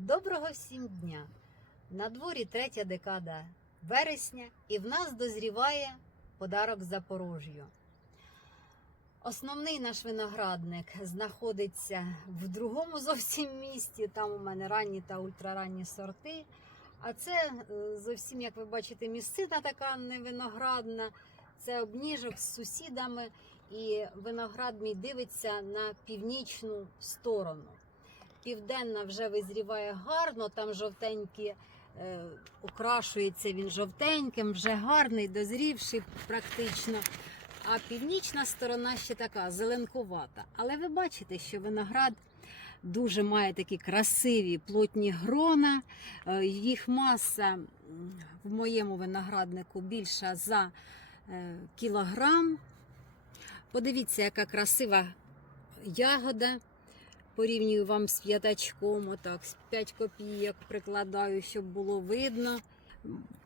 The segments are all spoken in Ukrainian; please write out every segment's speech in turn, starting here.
Доброго всім дня! На дворі третя декада вересня, і в нас дозріває подарок Запорожжю. Основний наш виноградник знаходиться в другому зовсім місті. Там у мене ранні та ультраранні сорти. А це е, зовсім, як ви бачите, місцина така не виноградна. Це обніжок з сусідами, і виноград мій дивиться на північну сторону. Південна вже визріває гарно, там жовтенькі е, окрашується він жовтеньким, вже гарний, дозрівший практично. А північна сторона ще така зеленкувата. Але ви бачите, що виноград дуже має такі красиві плотні грона. Е, Їх маса в моєму винограднику більша за е, кілограм. Подивіться, яка красива ягода. Порівнюю вам з п'ятачком, отак, з 5 копійок прикладаю, щоб було видно,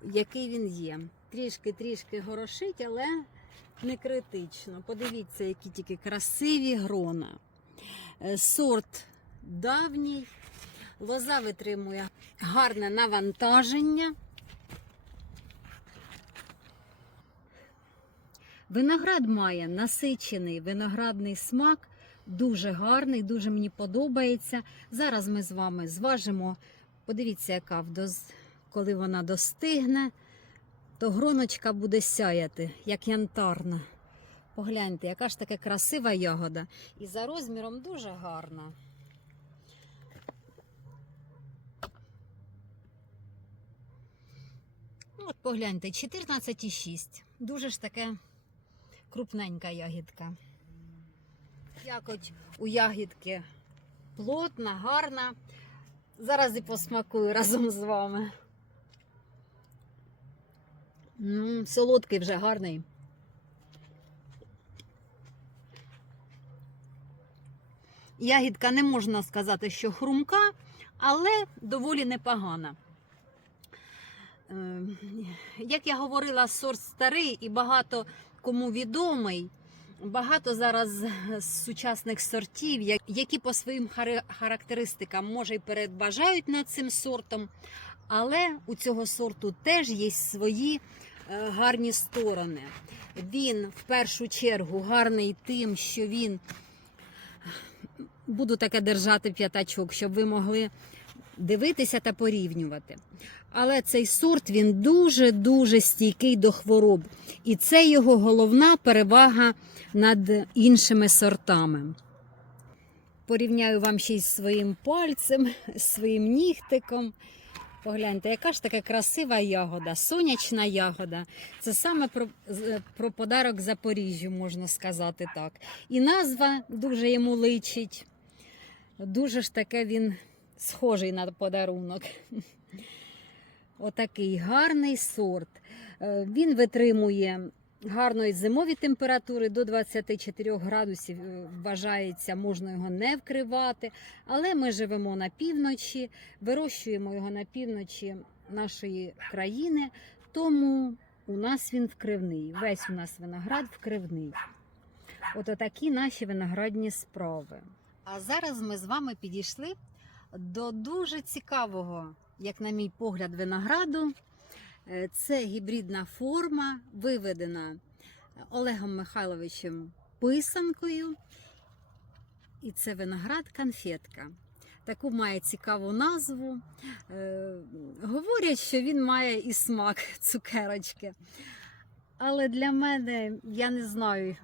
який він є. Трішки-трішки горошить, але не критично. Подивіться, які тільки красиві грона. Е, Сорт давній, лоза витримує гарне навантаження. Виноград має насичений виноградний смак, дуже гарний, дуже мені подобається. Зараз ми з вами зважимо. Подивіться, яка вдоз... коли вона достигне, то гроночка буде сяяти, як янтарна. Погляньте, яка ж таке красива ягода. І за розміром дуже гарна. От погляньте, 14,6. Дуже ж таке крупненька ягідка. Якось у ягідки плотна, гарна. Зараз і посмакую разом з вами. м солодкий вже гарний. Ягідка не можна сказати, що хрумка, але доволі непогана. Е, Як я говорила, сорт старий і багато кому відомий. Багато зараз сучасних сортів, які по своїм характеристикам може й передбажають над цим сортом, але у цього сорту теж є свої е, гарні сторони. Він в першу чергу гарний тим, що він буду таке держати п'ятачок, щоб ви могли дивитися та порівнювати. Але цей сорт він дуже-дуже стійкий до хвороб. І це його головна перевага над іншими сортами. Порівняю вам ще й з своїм пальцем, своїм нігтиком. Погляньте, яка ж така красива ягода, сонячна ягода. Це саме про, про подарок Запоріжжю, можна сказати так. І назва дуже йому личить. Дуже ж таке він схожий на подарунок. Отакий гарний сорт. Е, Він витримує гарної зимові температури до 24 градусів. е, Вважається, можна його не вкривати. Але ми живемо на півночі, вирощуємо його на півночі нашої країни, тому у нас він вкривний. Весь у нас виноград вкривний. От такі наші виноградні справи. А зараз ми з вами підійшли до дуже цікавого, як на мій погляд, винограду. Е, Це гібридна форма, виведена Олегом Михайловичем писанкою. І це виноград конфетка. Таку має цікаву назву. Е, говорять, що він має і смак цукерочки. Але для мене я не знаю.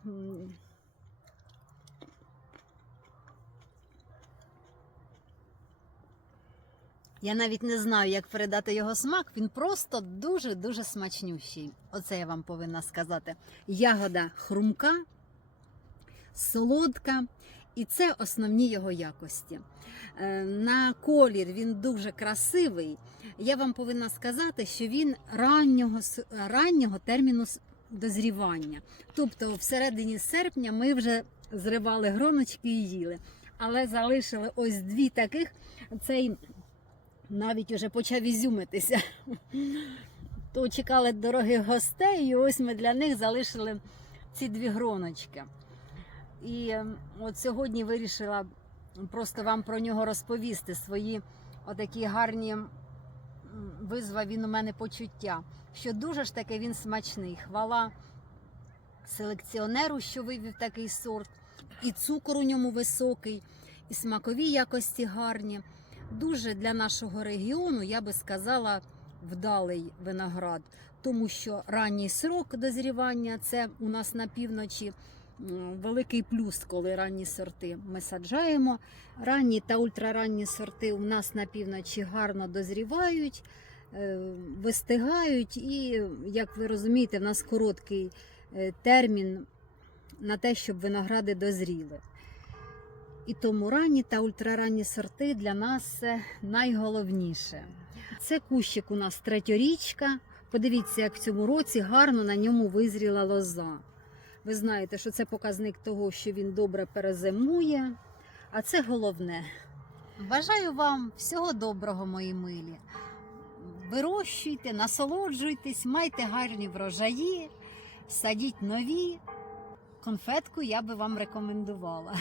Я навіть не знаю, як передати його смак. Він просто дуже-дуже смачнющий. Оце я вам повинна сказати. Ягода хрумка, солодка, і це основні його якості. Е, На колір він дуже красивий. Я вам повинна сказати, що він раннього, раннього терміну дозрівання. Тобто, всередині серпня ми вже зривали гроночки і їли. Але залишили ось дві таких. Цей навіть уже почав ізюмитися. То чекали дорогих гостей, і ось ми для них залишили ці дві гроночки. І ем, от сьогодні вирішила просто вам про нього розповісти свої отакі гарні визвав він у мене почуття, що дуже ж таки він смачний. Хвала селекціонеру, що вивів такий сорт, і цукор у ньому високий, і смакові якості гарні. Дуже для нашого регіону, я би сказала, вдалий виноград, тому що ранній срок дозрівання це у нас на півночі великий плюс, коли ранні сорти ми саджаємо. Ранні та ультраранні сорти у нас на півночі гарно дозрівають, е, вистигають, і, як ви розумієте, в нас короткий е, термін на те, щоб виногради дозріли. І тому ранні та ультраранні сорти для нас це найголовніше. Це кущик у нас третьорічка. Подивіться, як в цьому році гарно на ньому визріла лоза. Ви знаєте, що це показник того, що він добре перезимує. А це головне. Бажаю вам всього доброго, мої милі. Вирощуйте, насолоджуйтесь, майте гарні врожаї, садіть нові. Конфетку я би вам рекомендувала.